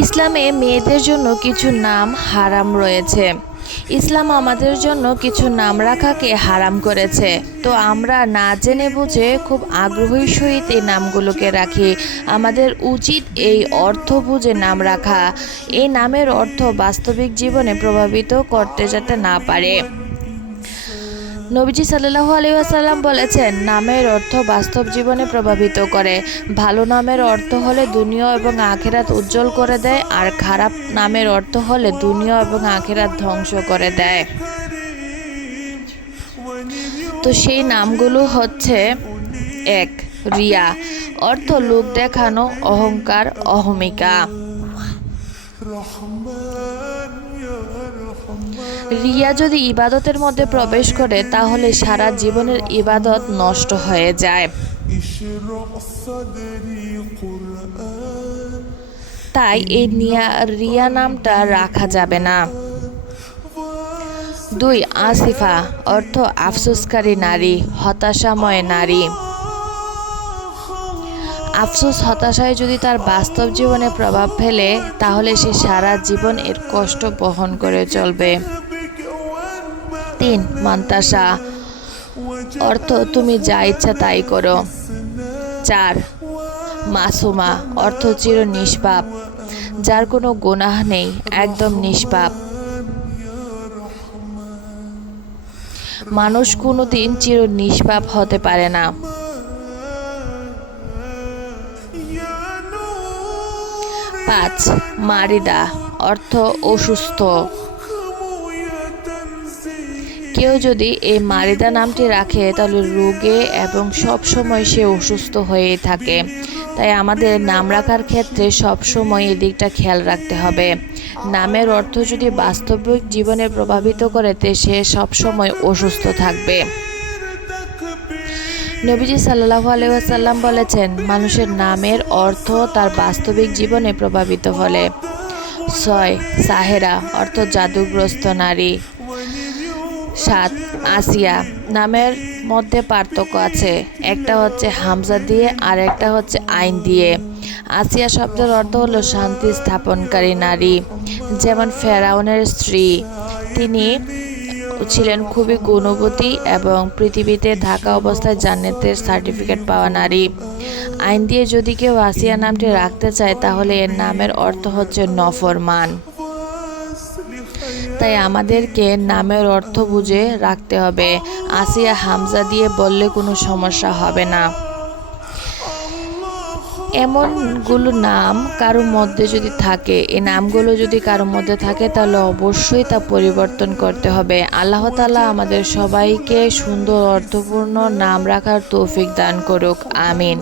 ইসলামে মেয়েদের জন্য কিছু নাম হারাম রয়েছে। ইসলাম আমাদের জন্য কিছু নাম রাখাকে হারাম করেছে। তো আমরা না জেনে বুঝে খুব আগ্রহীর সহিত এই নামগুলোকে রাখি। আমাদের উচিত এই অর্থ বুঝে নাম রাখা। এই নামের অর্থ বাস্তবিক জীবনে প্রভাবিত করতে যাতে না পারে। নবীজি সাল্লাহ আলিয়াসাল্লাম বলেছেন, নামের অর্থ বাস্তব জীবনে প্রভাবিত করে। ভালো নামের অর্থ হলে দুনিয়া এবং আখেরাত উজ্জ্বল করে দেয়, আর খারাপ নামের অর্থ হলে দুনিয়া এবং আখেরাত ধ্বংস করে দেয়। তো সেই নামগুলো হচ্ছে এক, রিয়া, অর্থ লোক দেখানো, অহংকার, অহমিকা। রিয়া যদি ইবাদতের মধ্যে প্রবেশ করে, তাহলে সারা জীবনের ইবাদত নষ্ট হয়ে যায়। তাই এই নিয়া, রিয়া নামটা রাখা যাবে না। দুই, আসিফা, অর্থ আফসোসকারী নারী, হতাশাময় নারী। আফসোস হতাশায় যদি তার বাস্তব জীবনে প্রভাব ফেলে, তাহলে সে সারা জীবন এর কষ্ট বহন করে চলবে। তিন মান্তাসা। অর্থ, তুমি যা ইচ্ছা তাই করো। চার, মাসুমা, অর্থ চির নিষ্পাপ। যার কোনো গোনাহ নেই, একদম নিষ্পাপ। মানুষ কোনো দিন চির নিষ্পাপ হতে পারে না। পাঁচ, মারিদা, অর্থ অসুস্থ। কেউ যদি এই মারিদা নামটি রাখে, তাহলে রোগে এবং সব সময় সে অসুস্থ হয়েই থাকে। তাই আমাদের নাম রাখার ক্ষেত্রে সব সময় এদিকটা খেয়াল রাখতে হবে। নামের অর্থ যদি বাস্তবিক জীবনে প্রভাবিত করে, তে সে সব সময় অসুস্থ থাকবে। নবীজি সাল্লাহ আলহাম বলেছেন, মানুষের নামের অর্থ তার বাস্তবিক জীবনে প্রভাবিত হলে। ছয়, সাহেরা, অর্থ জাদুগ্রস্ত নারী। সাত আসিয়া নামের মধ্যে পার্থক্য আছে। একটা হচ্ছে হামজা দিয়ে, আর একটা হচ্ছে আইন দিয়ে। আসিয়া শব্দের অর্থ হলো শান্তি স্থাপনকারী নারী, যেমন ফেরাউনের স্ত্রী। তিনি ছিলেন খুবই গুণবতী এবং পৃথিবীতে থাকা অবস্থায় জান্নাতের সার্টিফিকেট পাওয়া নারী। আইন দিয়ে যদি কেউ আসিয়া নামটি রাখতে চায়, তাহলে এর নামের অর্থ হচ্ছে নফরমান। তাই আমাদেরকে নামের অর্থ বুঝে রাখতে হবে। আসিয়া হামজা দিয়ে বললে কোনো সমস্যা হবে না। এমনগুলো নাম কারোর মধ্যে যদি থাকে এই নামগুলো যদি কারোর মধ্যে থাকে, তাহলে অবশ্যই তা পরিবর্তন করতে হবে। আল্লাহ তালা আমাদের সবাইকে সুন্দর, অর্থপূর্ণ নাম রাখার তৌফিক দান করুক। আমিন।